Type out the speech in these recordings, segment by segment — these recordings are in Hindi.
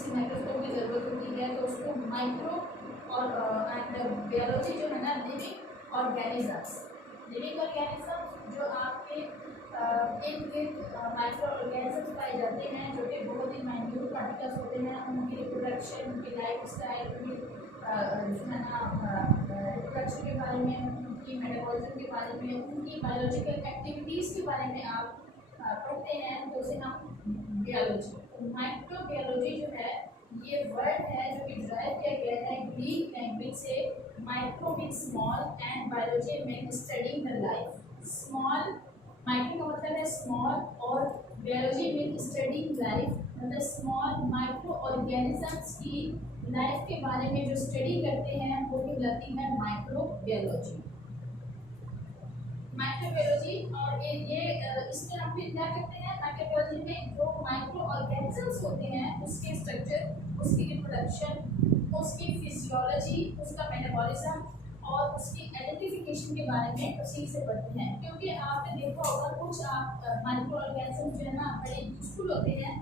किसी माइक्रोस्कोप की ज़रूरत होती है तो उसको माइक्रो और एंड बायोलॉजी जो है ना लिविंग ऑर्गेनिजम्स जो आपके इर्द गिर्द माइक्रो ऑर्गेनिजम्स पाए जाते हैं जो कि बहुत ही माइन्यूट पार्टिकल्स होते हैं। उनकी रिप्रोडक्शन, उनकी लाइफ स्टाइल, उनकी जो है ना रिप्रोडक्शन के बारे में, उनकी मेटाबॉलिज्म के बारे में, उनकी बायोलॉजिकल एक्टिविटीज़ के बारे में आप पढ़ते हैं तो उसे हम बायोलॉजी। माइक्रो बायोलॉजी जो है ये वर्ड है जो कि डिराइव किया गया है ग्रीक लैंग्वेज से। Micro mean small and biology mean studying the life. Small, micro का मतलब है स्मॉल और बायोलॉजी मीन स्टडिंग लाइफ, मतलब स्मॉल माइक्रो ऑर्गेनिजम्स की लाइफ के बारे में जो स्टडी करते हैं वो कहलाती है माइक्रो बायोलॉजी। माइक्रोबायोलॉजी और ये इसमें हम फिर क्या करते हैं, माइक्रोबायोलॉजी में जो माइक्रो ऑर्गेनिजम्स होते हैं उसके स्ट्रक्चर, उसकी रिप्रोडक्शन, उसकी फिजियोलॉजी, उसका मेटाबॉलिज्म और उसकी आइडेंटिफिकेशन के बारे में तफसील से पढ़ते हैं। क्योंकि आपने देखा होगा कुछ माइक्रो ऑर्गेनिजम्स जो है ना बड़े यूजफुल होते हैं,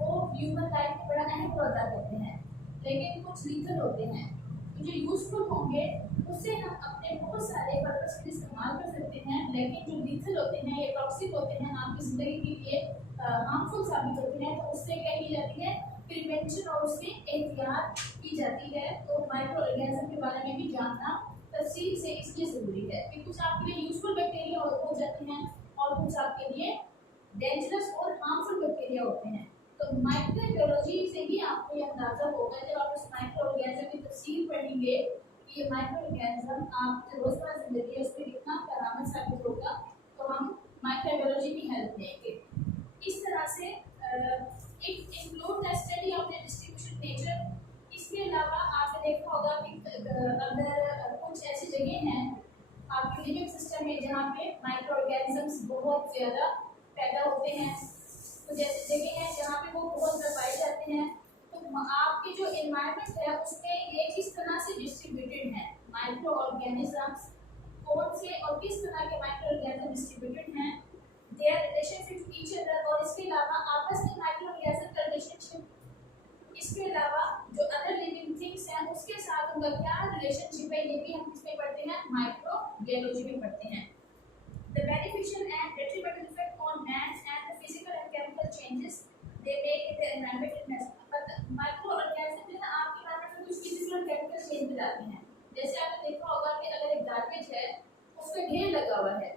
वो ह्यूमन लाइफ में बड़ा अहम रोल अदा करते हैं, लेकिन कुछ लीथल होते हैं। तो जो यूजफुल होंगे उससे हम अपने बहुत सारे पर्पस के लिए इस्तेमाल कर सकते हैं, लेकिन जो लीथल होते हैं या टॉक्सिक होते हैं, आपकी ज़िंदगी के लिए हार्मफुल साबित होते हैं, तो उससे क्या की जाती है, प्रिवेंशन और उसकी एहतियात की जाती है। तो माइक्रो ऑर्गेनिज्म के बारे में भी जानना तफसील से इसलिए ज़रूरी है कि कुछ आपके लिए यूजफुल बैक्टीरिया हो जाते हैं और कुछ आपके लिए डेंजरस और हार्मफुल बैक्टीरिया होते हैं। तो माइक्रोबायोलॉजी से ही आपको ये अंदाजा होगा जब आप इस माइक्रो ऑर्गेनिज्म की तफसील पढ़ेंगे कि ये माइक्रो ऑर्गेनिज्म आपकी रोजमर्रा जिंदगी है उसमें कितना करामत साबित होगा, तो हम माइक्रोबायोलॉजी की हेल्प लेंगे। इस तरह से एक include the study of the distribution nature. इसके अलावा आपने देखा होगा कि अगर कुछ ऐसी जगह हैं आपके लिविंग सिस्टम में जहाँ पे माइक्रो ऑर्गेनिजम्स बहुत ज़्यादा पैदा होते हैं, तो जैसी जगह है जहाँ पे वो बहुत ज़्यादा पाए जाते हैं, तो आपके जो एनवायरनमेंट है उसमें ये किस तरह से डिस्ट्रीब्यूटेड है, माइक्रो ऑर्गेनिजम्स कौन से और किस तरह के माइक्रो ऑर्गेनिज्म डिस्ट्रीब्यूटेड हैं, their relationship to each other, और इसके अलावा आपस में माइक्रो ऑर्गेनिज्म का रिलेशनशिप, इसके अलावा जो अदर लिविंग थिंग्स हैं उसके साथ उनका क्या रिलेशनशिप है, ये भी हम किसमें पढ़ते हैं, माइक्रो बायोलॉजी में पढ़ते हैं। The beneficial and detrimental effect on man and the physical and chemical changes they make in the environment. Micro organism जो है आपके एनवायरनमेंट में कुछ फिजिकल और केमिकल चेंज लाते हैं। जैसे आपने देखा होगा कि अगर एक गार्बेज है उसका ढेर लगा हुआ है,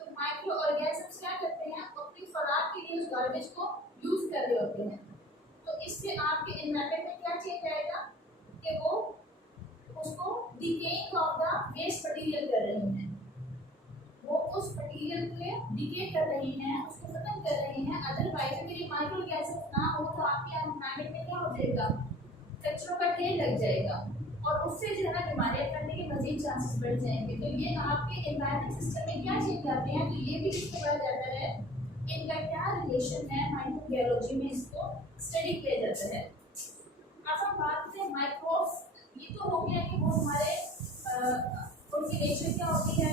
तो माइक्रो ऑर्गेनिजम्स क्या करते हैं, अपनी खुराक के लिए उस गार्बेज को यूज कर रहे होते हैं। तो इससे आपके एनवायरनमेंट में क्या चेंज आएगा कि वो उसको decaying of the waste material कर रहे हैं, वो उस मटेरियल को डिके कर रही हैं, उसको खत्म कर रही हैं। अदरवाइज अगर ये माइक्रो ऑर्गेनिज्म ना हो तो आपके एनवायरनमेंट में क्या हो जाएगा, कचरों का ढेर लग जाएगा और उससे जो है ना बीमारियां फैलने के मजीद चांसेस बढ़ जाएंगे। तो ये आपके एनवायरनमेंट सिस्टम में क्या चेंज आते हैं, तो ये भी किसके बारे जाता है, इनका क्या रिलेशन है, माइक्रोबायोलॉजी में इसको स्टडी किया जाता है। अब हम बात करते हैं माइक्रोब्स। ये तो हो गया कि वो हमारे उनकी नेचर क्या होती है,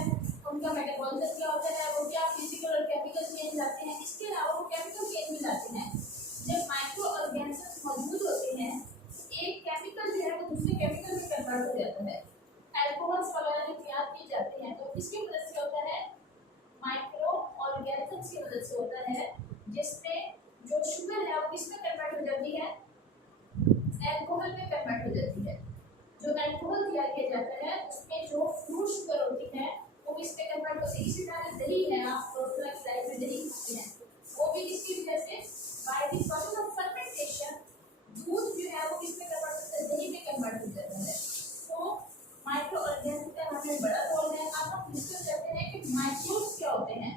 उनका मेटाबॉलिज्म क्या होता है, वो क्या फिजिकल और केमिकल चेंज लाते हैं। इसके अलावा वो केमिकल चेंज भी लाते हैं। जब माइक्रो ऑर्गेनिजम्स मौजूद होते हैं, एक केमिकल जो है वो दूसरे केमिकल में कन्वर्ट हो जाता है। एल्कोहल्स वगैरह तैयार किए जाते हैं, तो किसकी मदद से होता है, माइक्रो ऑर्गेनिजम्स की मदद से होता है, जिसमें जो शुगर है वो किसमें कन्वर्ट हो जाती है, एल्कोहल में कन्वर्ट हो जाती है। जो एल्कोहल तैयार किया जाता है उसमें जो फ्रूट शुगर होती है वो किसमें कन्वर्ट होती है। इसी तरह दही है, आप रोजमर्रा की लाइफ में दही खाते हैं, वो भी किसकी वजह से, by the process of fermentation, दूध जो है वो किसमें कन्वर्ट होता है, दही में कन्वर्ट हो जाता है। तो माइक्रो ऑर्गेनिज्म का हमें बड़ा रोल है। अब हम डिस्कस करते हैं कि माइक्रोब्स क्या होते हैं।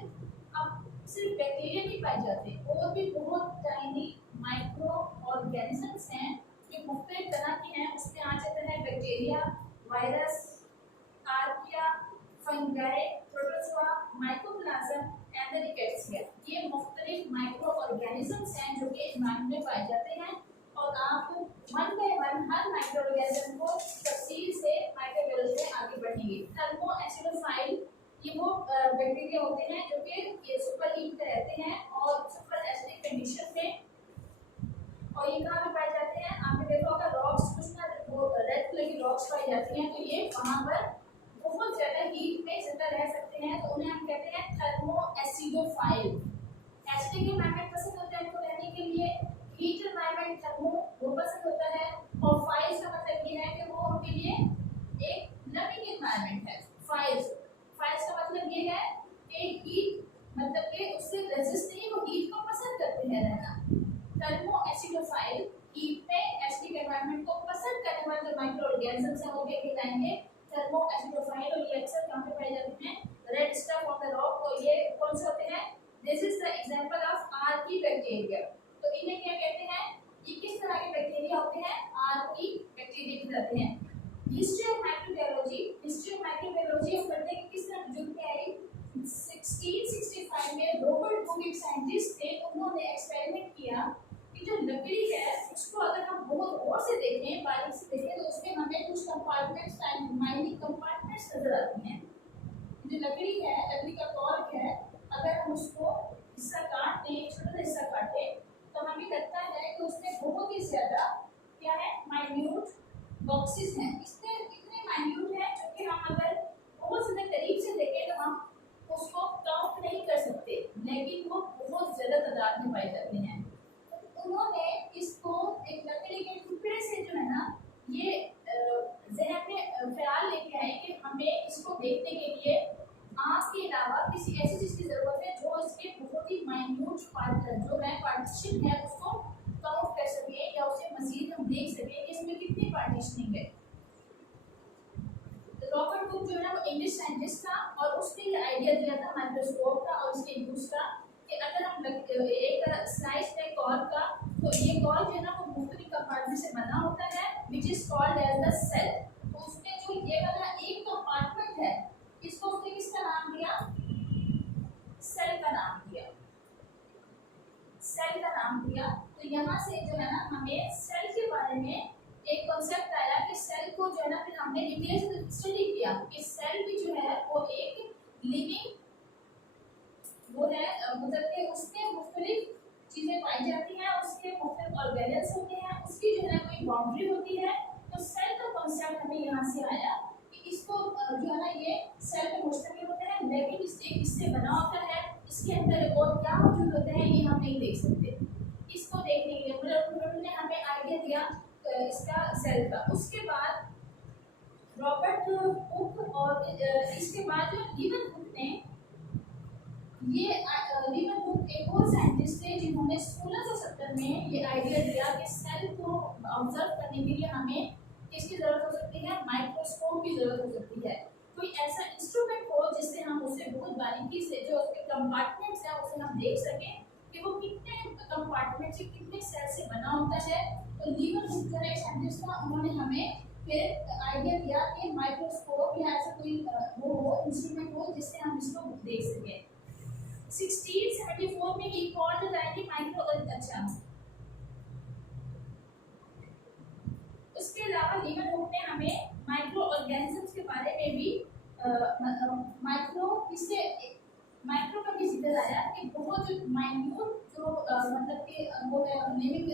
अब सिर्फ बैक्टीरिया नहीं पाए जाते, और भी बहुत टाइनी माइक्रो ऑर्गेनिजम्स हैं जो मुख्तलिफ तरह के हैं। उसमें आ जाता है bacteria, virus, archaea, fungi, protozoa, mycoplasma and the rickettsia. ये मुख्तलिफ माइक्रो ऑर्गेनिजम्स हैं जो कि एनवायरनमेंट में पाए जाते हैं, और आप one by one her micro organism को तफसील से माइक्रोबायोलॉजी में आगे बढ़ेंगे। थर्मो एसिडोफाइल, ये वो बैक्टीरिया होते हैं जो कि ये सुपर हीट पे रहते हैं और सुपर एसिडिक कंडीशन में और ये कहाँ पे पाए जाते हैं, आपने देखा होगा रॉक्स कुछ ना वो रेड कलर की रॉक्स पाई जाती हैं, तो ये वहाँ पर बहुत ज्यादा हीट में जिंदा रह सकते हैं, तो उन्हें हम कहते हैं थर्मो एसिडोफाइल। एसिडिक एनवायरनमेंट पसंद होता है इनको रहने के लिए, हीट एनवायरनमेंट थर्मो वो पसंद होता है, और फाइल्स का मतलब ये है कि वो उनके लिए एक लविंग एनवायरनमेंट है। फाइल्स फाइल्स का मतलब ये है कि हीट मतलब कि उससे रेजिस्ट नहीं, वो हीट को पसंद करते हैं रहना। थर्मो एसिडोफाइल हीट में एसिडिक एनवायरनमेंट को पसंद करने वाले जो माइक्रो ऑर्गेनिजम्स हैं वो कहलाएंगे थर्मो एसिडोफाइल, और ये अक्सर कहाँ पे पाए जाते हैं, red stuff on the rock, और ये कौन से होते हैं, this is the example of Archie bacteria. तो इन्हें क्या कहते हैं, ये किस तरह के बैक्टीरिया होते हैं, आर्की बैक्टीरिया कहलाते हैं। History of microbiology, history of microbiology हम पढ़ते हैं कि किस तरह जुड़ के आई। 1665 में रॉबर्ट हुक एक साइंटिस्ट थे, उन्होंने एक्सपेरिमेंट किया कि जो लकड़ी है उसको अगर हम बहुत गौर से देखें, बारीक से देखें, तो उसमें हमें कुछ कंपार्टमेंट्स, माइनिंग कंपार्टमेंट्स नजर आती हैं। जो लकड़ी है, लकड़ी का कॉर्क है, अगर हम उसको हिस्सा काट दें, छोटा सा हिस्सा काटे, तो हमें लगता है कि उसमें बहुत ही ज्यादा क्या है, माइन्यूट बॉक्सेस हैं। इतने माइन्यूट हैं जो कि हम अगर बहुत ज्यादा करीब से देखें तो हम उसको काउंट नहीं कर सकते, लेकिन वो बहुत ज्यादा तादाद में पाए जाते हैं। उन्होंने इसको एक लकड़ी के टुकड़े से जो है ना, ये जहन में ख्याल लेके आए कि हमें इसको देखने के लिए आँख के अलावा किसी ऐसी चीज की जरूरत है जो इसके बहुत ही माइन्यूट जो है पार्टीशन है उसको काउंट कर सके, या उसे मजीद हम देख सके कि इसमें कितनी पार्टीशनिंग है। रॉबर्ट हुक जो है ना वो इंग्लिश साइंटिस्ट था, और उसने ये आइडिया दिया था माइक्रोस्कोप का और इसके यूज का, कि अगर हम एक स्लाइस में कॉर्क का, तो ये कॉर्क जो है ना वो मुख्तलिफ कंपार्टमेंट से बना होता है, which is called as the cell. तो उसने जो ये वाला एक कंपार्टमेंट है, इसको उसने किसका नाम दिया, सेल का नाम दिया, सेल का नाम दिया। तो यहाँ से जो है ना हमें सेल के बारे में एक कॉन्सेप्ट आया कि सेल को जो है ना फिर हमने डिटेल से स्टडी किया कि सेल भी जो है वो एक लिविंग वो है, मतलब कि उसमें मुख्तलिफ चीज़ें पाई जाती हैं, उसके मुख्तलिफ ऑर्गेनल्स होते हैं, उसकी जो है कोई बाउंड्री होती है। तो सेल का कॉन्सेप्ट हमें यहाँ से आया कि इसको जो है ना ये सेल पे मुश्तमिल होते हैं, लेकिन इससे बना होता है, इसके अंदर और क्या मौजूद होते हैं ये हम नहीं देख सकते। इसको देखने के लिए उन्होंने हमें आइडिया दिया इसका सेल का। उसके बाद रॉबर्ट हुक और इसके बाद जो लीवन हुक ने, ये लीवन हुक एक और साइंटिस्ट थे जिन्होंने 1670 में ये आइडिया दिया कि सेल को ऑब्जर्व करने के लिए हमें किसकी जरूरत हो सकती है, माइक्रोस्कोप की जरूरत हो सकती है। कोई ऐसा इंस्ट्रूमेंट हो जिससे हम उसे बहुत बारीकी से जो उसके कंपार्टमेंट्स हैं उसे हम देख सकें कि वो कितने कंपार्टमेंट से कितने सेल से बना होता है। तो लीवन हुक जो है साइंटिस्ट था, उन्होंने हमें फिर आइडिया दिया कि माइक्रोस्कोप या ऐसा कोई वो हो, इंस्ट्रूमेंट हो जिससे हम इसको देख सकें। 1674 में ही कॉल्ड द माइक्रो, अच्छा उसके अलावा लीवन हुक ने हमें माइक्रो ऑर्गेनिजम्स के बारे में भी माइक्रो का भी जिक्र आया कि बहुत माइन्यूट जो मतलब कि वो है लिविंग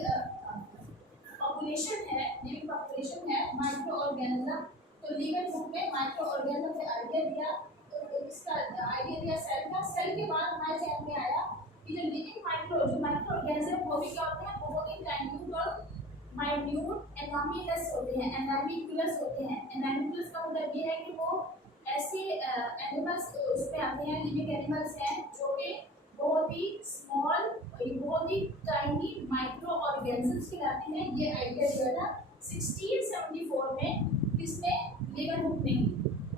पॉपुलेशन है, लिविंग पॉपुलेशन है माइक्रो ऑर्गेनिज्म। तो लीवन हुक ने माइक्रो ऑर्गेनिज्म से आइडिया दिया, तो इसका आइडिया दिया सेल का। सेल के बाद हमारे जहन में आया कि जो लिविंग माइक्रो ऑर्गेनिज्म वो भी क्या होते हैं, बहुत ही माइन्यूट और माइन्यूट एनामिकस होते हैं, एनामिकुलस होते हैं। एनामिकुलस का मतलब ये है कि वो ऐसे एनिमल्स उसमें आते हैं, लिविंग एनिमल्स हैं जो कि बहुत ही स्मॉल, बहुत ही टाइनी माइक्रो ऑर्गेनिजम्स कहलाते हैं। ये आइडिया दिया था 1674 में, किसने, लीवन हुक ने।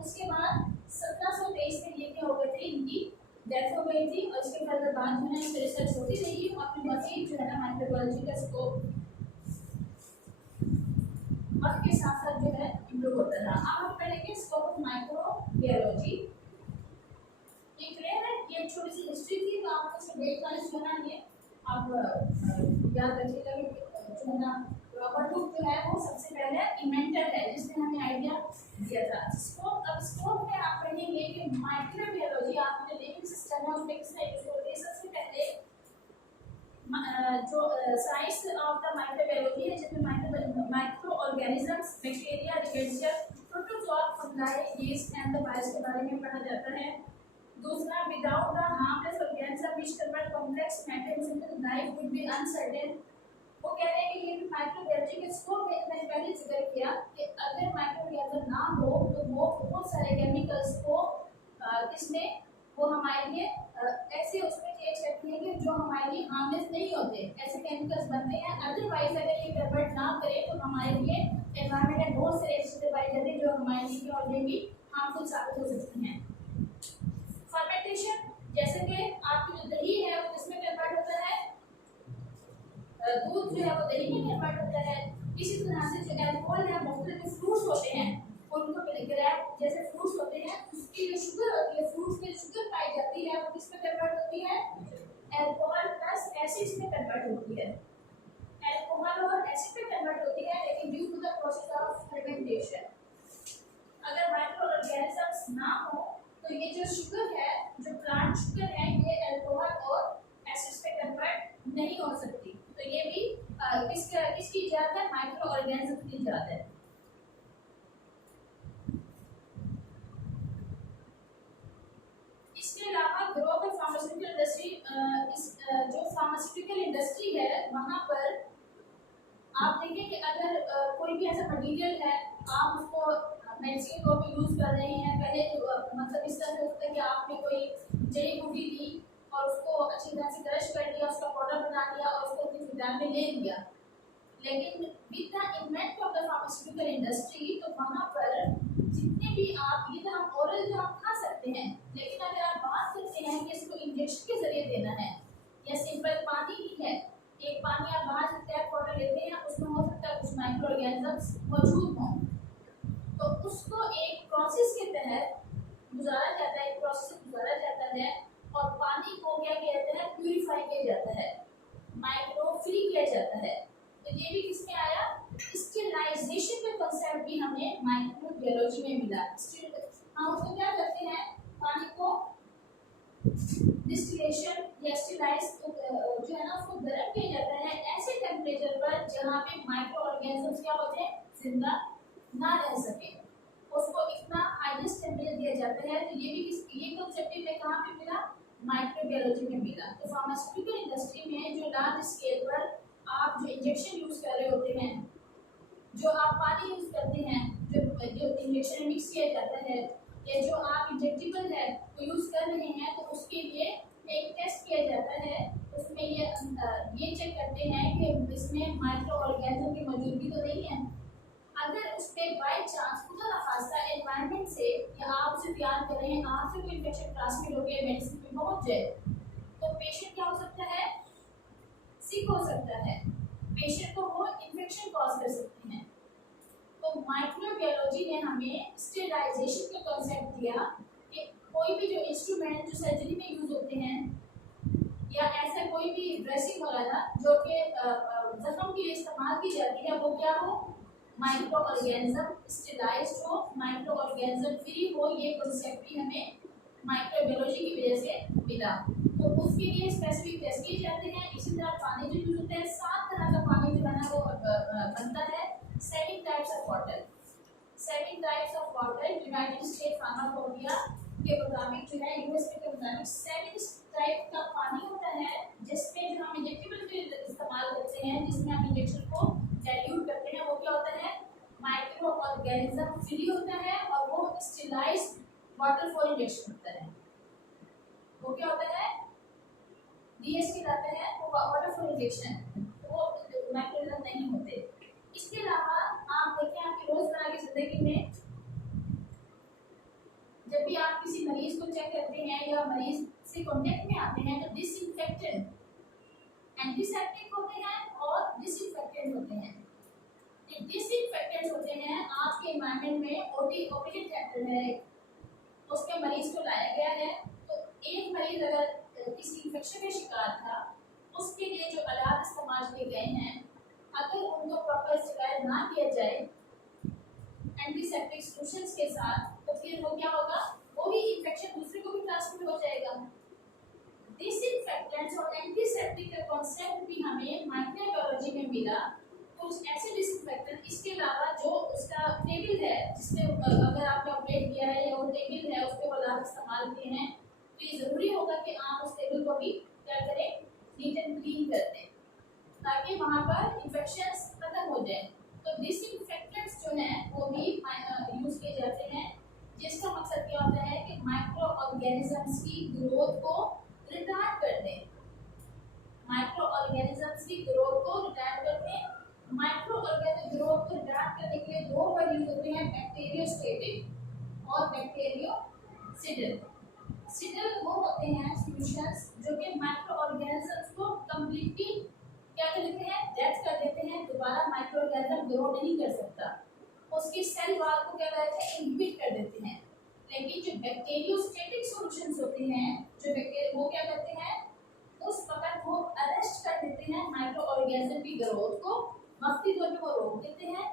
उसके बाद 1723 में ये क्या हो गए थे, इनकी डेथ हो गई थी, और इसके बाद जो है रिसर्च होती रही, अपनी मजीद जो है ना माइक्रोबायोलॉजी का स्कोप वक्त के साथ साथ जो है इम्प्रूव होता रहा। अब हम पढ़ेंगे स्कोप ऑफ माइक्रोबायोलॉजी। ये क्लियर है, ये छोटी सी हिस्ट्री थी, तो आपको इसमें डेट वाइज सुना है, आप याद रखिएगा कि जो है ना रॉबर्ट हुक जो है वो सबसे पहले इन्वेंटर है जिसने हमें आइडिया दिया था। स्कोप, अब स्कोप में आप पढ़ेंगे कि माइक्रोबायोलॉजी आपने लिविंग सिस्टम है उसमें किस तरह यूज होती है। सबसे पहले जो साइंस ऑफ द माइक्रोबायोलॉजी है जिसमें micro organisms, bacteria, rickettsia, protozoa, fungi, yeast and the virus के बारे में पढ़ा जाता है। दूसरा, without the harmless organism which convert complex matters into life would be uncertain. वो कह रहे हैं कि ये भी माइक्रोबायोलॉजी के स्कोप में मैंने पहले जिक्र किया कि अगर माइक्रोऑर्गेनिज्म ना हो तो वो बहुत सारे केमिकल्स को किसमें वो हमारे लिए ऐसे उसमें चेंज करती है कि जो हमारे लिए हार्मलेस नहीं होते, ऐसे केमिकल्स बनते हैं। अदरवाइज अगर ये कन्वर्ट ना करे तो हमारे लिए एनवायरमेंट में बहुत सारे ऐसी चीजें पाई जाती है जो हमारे लिए ऑलरेडी हार्मफुल साबित हो सकती हैं। फर्मेंटेशन, जैसे कि आपकी जो दही है वो किसमें कन्वर्ट होता है, दूध जो है वो दही में कन्वर्ट होता है। इसी तरह से जो अल्कोहल है, मुख्तलिफ फ्रूट्स होते हैं उनको ग्रेप जैसे फ्रूट्स होते हैं उसकी जो शुगर होती है, फ्रूट्स में शुगर पाई जाती है वो किसमें कन्वर्ट होती है, अल्कोहल प्लस एसिड्स में कन्वर्ट होती है। अल्कोहल और एसिड में कन्वर्ट होती है, लेकिन due to the process of fermentation. अगर माइक्रो ऑर्गेनिजम्स ना हो तो ये जो शुगर है, जो प्लांट शुगर है, ये अल्कोहल और एसिड्स में कन्वर्ट नहीं हो सकती। तो ये भी किसकी इजाद है, माइक्रो ऑर्गेनिज्म की इजाद है। इसके अलावा ग्रोथ ऑफ फार्मास्यूटिकल इंडस्ट्री, जो फार्मास्यूटिकल इंडस्ट्री है वहाँ पर आप देखें कि अगर कोई भी ऐसा मटेरियल है, आप उसको मेडिसिन को भी यूज़ कर रहे हैं। पहले जो मतलब इस तरह से होता है कि आपने कोई जड़ी बूटी ली और उसको अच्छी तरह से क्रश कर लिया, उसका पाउडर बना लिया और उसको अपनी खुदान में ले लिया। लेकिन with the invent of the pharmaceutical industry, तो वहाँ पर जितने भी आप ये तो हम ओरल जो हम खा सकते हैं, लेकिन अगर आप बात करते हैं कि इसको इंजेक्शन के जरिए देना है या सिंपल पानी ही है, एक पानी आप बाहर से टैप वाटर लेते हैं, उसमें हो सकता है कुछ माइक्रो ऑर्गेनिजम्स मौजूद हों, तो उसको एक प्रोसेस के तहत गुजारा जाता है, एक प्रोसेस से गुजारा जाता है और पानी को क्या किया जाता है, प्यूरिफाई किया जाता है, माइक्रो फ्री किया जाता है। तो ये भी किसमें आया, स्टेरिलाइजेशन का कांसेप्ट भी हमें माइक्रोबायोलॉजी में मिला। हम उसको क्या करते हैं, पानी को डिस्टिलेशन या स्टेरिलाइज जो है ना उसको गर्म किया जाता है ऐसे टेम्परेचर पर जहाँ पे माइक्रो ऑर्गेनिजम्स क्या होते हैं, जिंदा ना रह सके, उसको इतना हाईएस्ट टेम्परेचर दिया जाता है। तो ये भी ये कांसेप्ट में कहाँ पे मिला, माइक्रोबायोलॉजी में मिला। तो फार्मास्यूटिकल इंडस्ट्री में जो लार्ज स्केल पर आप जो इंजेक्शन यूज कर रहे होते हैं, जो आप पानी यूज करते हैं, जो इंजेक्शन मिक्स किया जाता है, या जो आप इंजेक्टेबल है वो यूज कर रहे हैं, तो उसके लिए एक टेस्ट किया जाता है। उसमें ये चेक करते हैं कि इसमें माइक्रो ऑर्गेनिज्म की मौजूदगी तो नहीं है। अगर उसमें बाई चांस खुदा न खास्ता एनवायरनमेंट से या आप उसे तैयार कर रहे हैं, आपसे कोई इन्फेक्शन ट्रांसमिट होकर मेडिसिन पे पहुंच जाए, तो पेशेंट क्या हो सकता है, सिक हो सकता है, पेशेंट को वो इन्फेक्शन कॉज कर सकते हैं। तो माइक्रोबायोलॉजी ने हमें स्टेरिलाइजेशन का कांसेप्ट दिया कि कोई भी जो इंस्ट्रूमेंट जो सर्जरी में यूज होते हैं या ऐसा कोई भी ड्रेसिंग वगैरह जो कि जख्म के लिए इस्तेमाल की जाती है, वो क्या हो, माइक्रो ऑर्गेनिज्म स्टेरिलाइज्ड हो, माइक्रो ऑर्गेनिज्म फ्री हो। ये कांसेप्ट भी हमें माइक्रोबायोलॉजी की वजह से मिला। तो उसके लिए स्पेसिफिक टेस्ट किए जाते हैं। इसी तरह पानी जो यूज होता है, 7 तरह का पानी जो है ना वो बनता है, 7 types of water. 7 types of water United state pharmacopoeia के मुताबिक जो है, यूएसए के मुताबिक 7 टाइप का पानी होता है जिसमें जो हम इंजेक्टेबल के इस्तेमाल करते हैं, जिसमें हम इंजेक्शन को डाइल्यूट करते हैं, वो क्या होता है, माइक्रो ऑर्गेनिज्म फ्री होता है और वो स्टेरिलाइज्ड वाटर फॉर इंजेक्शन होता है। वो क्या होता है, डीएसटी कहते हैं, वो वाटर फॉर इंजेक्शन, वो माइक्रोऑर्गेनिज्म नहीं होते। इसके अलावा आप देखें आपकी रोजमर्रा की जिंदगी में जब भी आप किसी मरीज को चेक करते हैं या मरीज से कांटेक्ट में आते हैं, तो डिसइंफेक्टेंट, एंटीसेप्टिक होते हैं और डिसइंफेक्टेंट होते हैं। ये डिसइंफेक्टेंट होते हैं, आपके एनवायरनमेंट में ओपीडी फैक्टर है, उसके मरीज को लाया गया है, तो एक मरीज अगर किसी इन्फेक्शन का शिकार था, उसके लिए जो आलात इस्तेमाल किए गए हैं, अगर उनको प्रॉपर स्टेराइल ना किया जाए एंटीसेप्टिक सॉल्यूशंस के साथ, तो फिर वो क्या होगा, वो ही इन्फेक्शन दूसरे को भी ट्रांसमिट हो जाएगा। डिसइंफेक्टेंट्स और एंटीसेप्टिक का कॉन्सेप्ट भी हमें माइक्रोबायोलॉजी में मिला। कुछ ऐसे डिसइंफेक्टेंट इसके अलावा जो उसका टेबल है जिसमें अगर आपने अपडेट किया है या वो टेबल है उसके बाद आप इस्तेमाल किए हैं तो ये ज़रूरी होगा कि आप उस टेबल को भी क्या करें, नीट एंड क्लीन कर दें ताकि वहाँ पर इन्फेक्शंस खत्म हो जाए। तो डिसइंफेक्टेंट्स जो हैं वो भी यूज़ किए जाते हैं जिसका मकसद क्या होता है कि माइक्रो ऑर्गेनिजम्स की ग्रोथ को रिटार्ड कर दें। माइक्रो ऑर्गेनिजम्स की ग्रोथ को रिटार्ड करते हैं। माइक्रो ऑर्गेनिक ग्रोथ को रिटार्ड करने के लिए दो वर्ड यूज होते हैं, बैक्टीरियोस्टेटिक और बैक्टीरियोसिडल। सिडल वो होते हैं सॉल्यूशंस जो कि माइक्रो ऑर्गेनिजम्स को कंप्लीटली क्या कर देते हैं, डेथ कर देते हैं, दोबारा माइक्रो ऑर्गेनिज्म ग्रो नहीं कर सकता, उसकी सेल वॉल को क्या करते हैं, इनहिबिट कर देते हैं। लेकिन जो बैक्टीरियोस्टेटिक सॉल्यूशंस होते हैं, जो बैक्टीरिया वो क्या करते हैं, उस वक्त वो अरेस्ट कर देते हैं माइक्रो ऑर्गेनिज्म की ग्रोथ को, वक्ती तौर पे वो रोक देते हैं।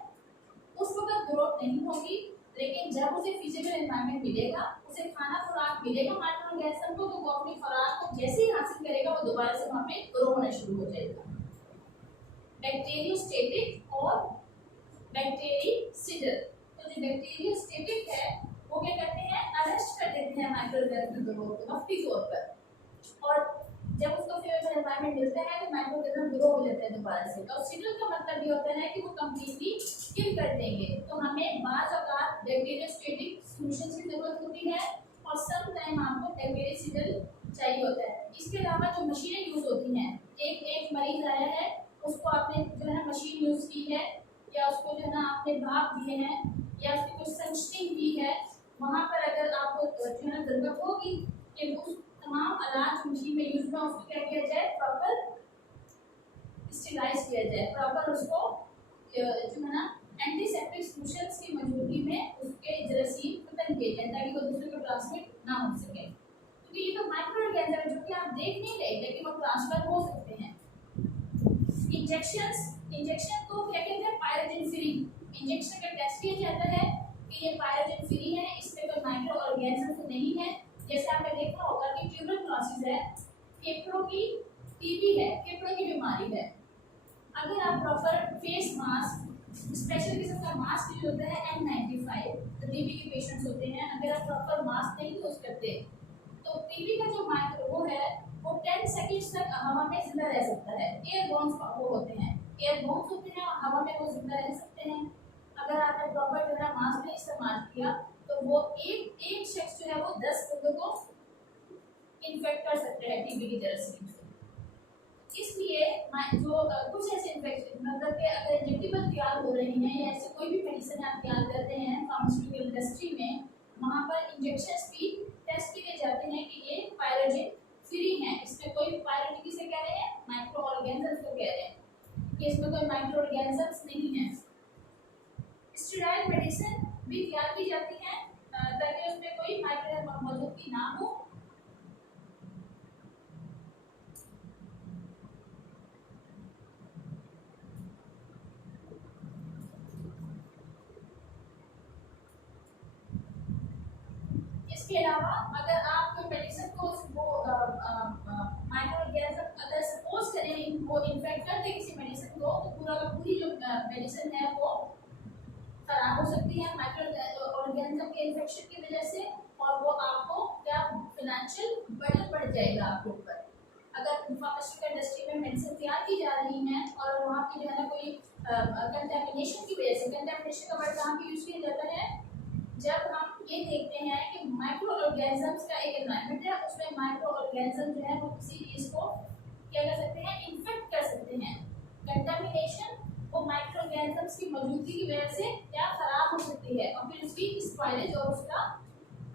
उस वक्त ग्रोथ नहीं होगी, लेकिन जब उसे फिजिकल एनवायरनमेंट मिलेगा, उसे खाना खुराक मिलेगा माइक्रो ऑर्गेनिज्म को, तो वो अपनी खुराक को जैसे ही हासिल करेगा वो दोबारा से वहाँ पे ग्रो होना शुरू हो जाएगा। बैक्टीरियोस्टेटिक और बैक्टीरियोसिडल। तो जो बैक्टीरियोस्टेटिक है वो क्या करते हैं, अरेस्ट कर देते हैं माइक्रो ऑर्गेनिज्म की ग्रोथ को वक्ती तौर पर, और जब उसको फेवरेबल एनवायरनमेंट मिलता है तो माइक्रो ऑर्गेनिज्म ग्रो हो जाता है दोबारा से। और सिडल का मतलब ये होता है कि वो कंप्लीटली किल कर देंगे। तो हमें बाज़ औक़ात बैक्टीरियोस्टेटिक सॉल्यूशंस की जरूरत होती है और सम टाइम आपको बैक्टीरियोसिडल चाहिए होता है। इसके अलावा जो मशीनें यूज होती हैं, एक मरीज आया है, उसको आपने जो है मशीन यूज की है या उसको जो है ना आपने भाप दिए हैं या उसकी कुछ संचिंग दी है, वहाँ पर अगर आपको जो है ना जरूरत होगी कि उस तमाम अनाज मशीन में यूज में उसको क्या किया जाए, प्रॉपर स्टेरिलाइज किया जाए, प्रॉपर उसको जो है ना एंटीसेप्टिक सॉल्यूशंस की मौजूदगी में उसके जरासीम खत्म किए जाए ताकि वो दूसरे को ट्रांसमिट ना हो सके। क्योंकि ये तो माइक्रो ऑर्गेनिज्म है जो कि आप देख नहीं रहे लेकिन वो ट्रांसफर हो सकते हैं। इंजेक्शन को क्या कहते हैं, पायरोजन फ्री। इंजेक्शन का टेस्ट किया जाता है कि ये पायरोजन फ्री है, इसमें कोई माइक्रो ऑर्गेनिज्म नहीं है। जैसे आपने देखा होगा कि ट्यूबरक्लोसिस है, फेफड़ों की टीबी है, फेफड़ों की बीमारी है, अगर आप प्रॉपर फेस मास्क, स्पेशल किस्म का मास्क यूज होता है N95, तो टीबी के पेशेंट्स होते हैं, अगर आप प्रॉपर मास्क नहीं यूज करते तो टीबी का जो माइक्रो वो है वो 10 सेकंड्स तक हवा में जिंदा रह सकता है। एयरबोर्न वो होते हैं, एयरबोर्न होते हैं और हवा में वो जिंदा रह सकते हैं। अगर आपने प्रॉपर जो है मास्क नहीं इस्तेमाल किया तो वो एक शख्स जो है वो 10 लोगों को इन्फेक्ट कर सकते हैं टीबी की जरासीम से। इसलिए जो कुछ ऐसे इन्फेक्शन मतलब कि अगर इंजेक्टेबल तैयार हो रहे हैं या ऐसे कोई भी मेडिसिन आप तैयार करते हैं फार्मास्यूटिकल इंडस्ट्री में, वहाँ पर इंजेक्शंस भी टेस्ट किए जाते हैं कि ये पायरोजन फ्री हैं, इसमें कोई पायरोजन किसे कह रहे हैं, माइक्रो ऑर्गेनिजम्स को कह रहे हैं कि इसमें कोई माइक्रो ऑर्गेनिजम्स नहीं है। स्टेरॉइड मेडिसिन भी तैयार की जाती है ताकि उसमें कोई माइक्रो मौजूदगी ना हो। इसके अलावा अगर आप कोई मेडिसिन को माइक्रो ऑर्गेनिज्म अगर सपोज करें वो इन्फेक्ट कर दे किसी मेडिसिन को, तो पूरा का पूरी जो मेडिसिन है वो खराब हो सकती है माइक्रो ऑर्गेनिज्म के इन्फेक्शन की वजह से, और वो आपको क्या फाइनेंशियल बर्डन बढ़ जाएगा आपके ऊपर। अगर फार्मास्यूटिकल इंडस्ट्री में मेडिसिन तैयार की जा रही हैं और वहाँ की जो है ना कोई कंटेमिनेशन की वजह से, कंटेमिनेशन का वर्ड कहाँ पे यूज किया जाता है, जब हम ये देखते हैं कि माइक्रो ऑर्गेनिजम्स का एक एनवायरनमेंट है, उसमें माइक्रो ऑर्गेनिज्म जो है वो किसी चीज को क्या कर सकते हैं, इन्फेक्ट कर सकते हैं। कंटामिनेशन वो माइक्रो ऑर्गेनिजम्स की मौजूदगी की वजह से क्या खराब हो सकती है और फिर उसकी स्पॉइलेज और उसका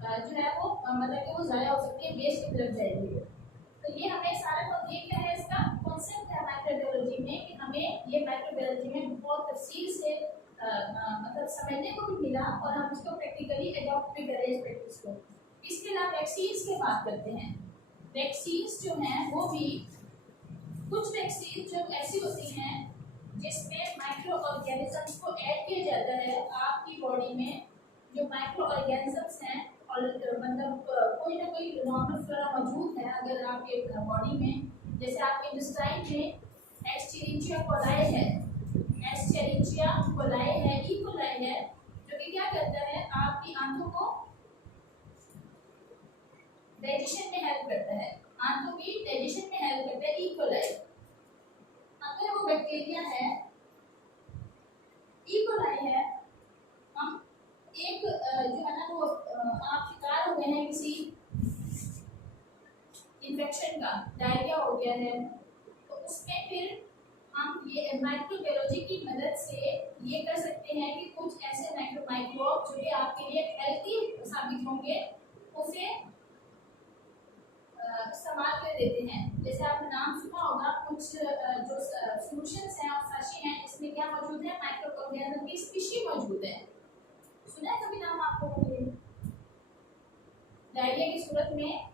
जो है वो मतलब कि वो ज़ाया हो सकती है, वेस्ट की तरफ जाएगी। तो ये हमें सारा को ये क्या है, इसका कॉन्सेप्ट है माइक्रोबायोलॉजी में कि हमें ये माइक्रोबायोलॉजी में बहुत तफसील से मतलब समझने को भी मिला और हम उसको प्रैक्टिकली एडॉप्ट भी करें इस प्रैक्टिस को। इसके अलावा वैक्सीन्स की बात करते हैं। वैक्सीन्स जो हैं वो भी कुछ वैक्सीन जो ऐसी होती हैं जिसमें माइक्रो ऑर्गेनिजम्स को ऐड किया जाता है आपकी बॉडी में। जो माइक्रो ऑर्गेनिजम्स हैं मतलब कोई ना कोई नॉर्मल फ्लोरा मौजूद है अगर आपके बॉडी में। जैसे आपके इंटेस्टाइन में एस्चेरिचिया कोलाई है, एस्चेरिचिया कोलाई है, ई कोलाई है, जो कि क्या करता है आपकी आंतों को डाइजेशन में हेल्प करता है, आंतों की डाइजेशन में हेल्प करता है ई कोलाई। अगर वो बैक्टीरिया है, ई कोलाई है, हम एक जो है ना वो आप शिकार हो गए हैं किसी इन्फेक्शन का, डायरिया हो गया है, तो उसमें फिर हम ये माइक्रोबायोलॉजी की मदद से ये कर सकते हैं कि कुछ ऐसे माइक्रोब जो कि आपके लिए हेल्थी साबित होंगे उसे इस्तेमाल कर देते हैं। जैसे आपने नाम सुना होगा कुछ जो सॉल्यूशंस हैं और साशी हैं, इसमें क्या मौजूद है, माइक्रो ऑर्गेनिज्म की स्पीशी मौजूद है। सुना है कभी नाम आप लोगों ने? डायरिया की सूरत में,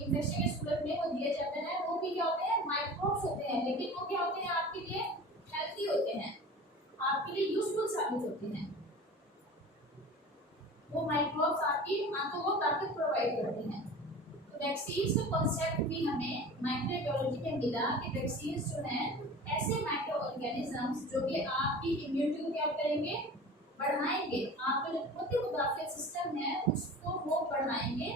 इन्फेक्शन की सूरत में वो दिए जाते हैं, वो भी क्या होते हैं, माइक्रोब्स होते हैं, लेकिन वो क्या होते हैं आपके लिए हेल्थी होते हैं, आपके लिए यूजफुल साबित होते हैं। वो माइक्रोब्स आपकी आंतों को ताकत प्रोवाइड करते हैं। तो वैक्सीन का कॉन्सेप्ट भी हमें माइक्रोबायोलॉजी में मिला कि वैक्सीन जो हैं ऐसे माइक्रो ऑर्गेनिजम्स जो कि आपकी इम्यूनिटी को क्या करेंगे, बढ़ाएंगे, आपका जो प्रतिमुदाफिक सिस्टम है उसको वो बढ़ाएंगे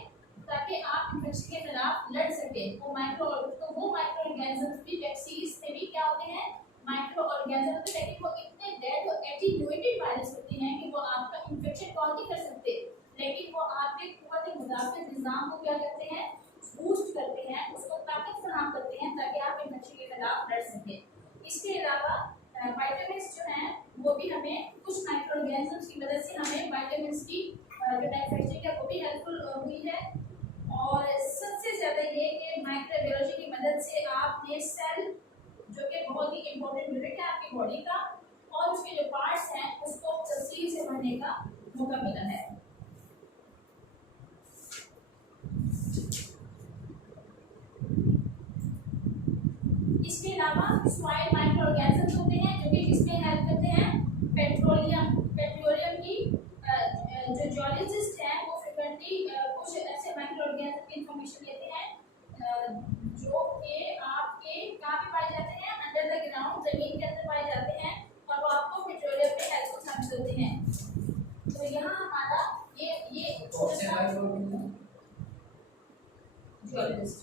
ताकि आप इन्फेक्शन के खिलाफ लड़ सके। वो माइक्रो ऑर्गेनिजम्स भी वैक्सीन में भी क्या होते हैं, माइक्रो ऑर्गेनिजम्स, लेकिन वो इतने डेड और एटीन्यूएटेड वायरस होते हैं कि वो आपका इन्फेक्शन कॉज नहीं कर सकते, लेकिन वो आपके प्रतिमुदाफिक निज़ाम को क्या करते हैं, बूस्ट करते हैं, उसको ताकत फराहम करते हैं ताकि आप इन्फेक्शन के खिलाफ लड़ सके। इसके अलावा विटामिन्स जो हैं वो भी हमें कुछ माइक्रो ऑर्गेनिजम्स की मदद से हमें विटामिन्स की जो मैन्युफैक्चरिंग है वो भी हेल्पफुल हुई है। और सबसे ज़्यादा ये कि माइक्रोबायोलॉजी की मदद से आपने सेल जो कि बहुत ही इम्पोर्टेंट यूनिट है आपकी बॉडी का और उसके जो पार्ट्स हैं उसको तफसील से पढ़ने का मौका मिला है। इसके अलावा सॉइल माइक्रो ऑर्गेनिजम्स होते हैं जो कि किसमें हेल्प करते हैं, पेट्रोलियम की जो जियोलॉजिस्ट हैं वो फ्रिक्वेंटली कुछ ऐसे माइक्रो ऑर्गेनिज्म की इंफॉर्मेशन लेते हैं जो कि आपके कहाँ पे पाए जाते हैं, अंडर द ग्राउंड, जमीन के अंदर पाए जाते हैं और वो आपको पेट्रोलियम में हेल्पफुल साबित होते हैं। तो यहाँ हमारा ये जियोलॉजिस्ट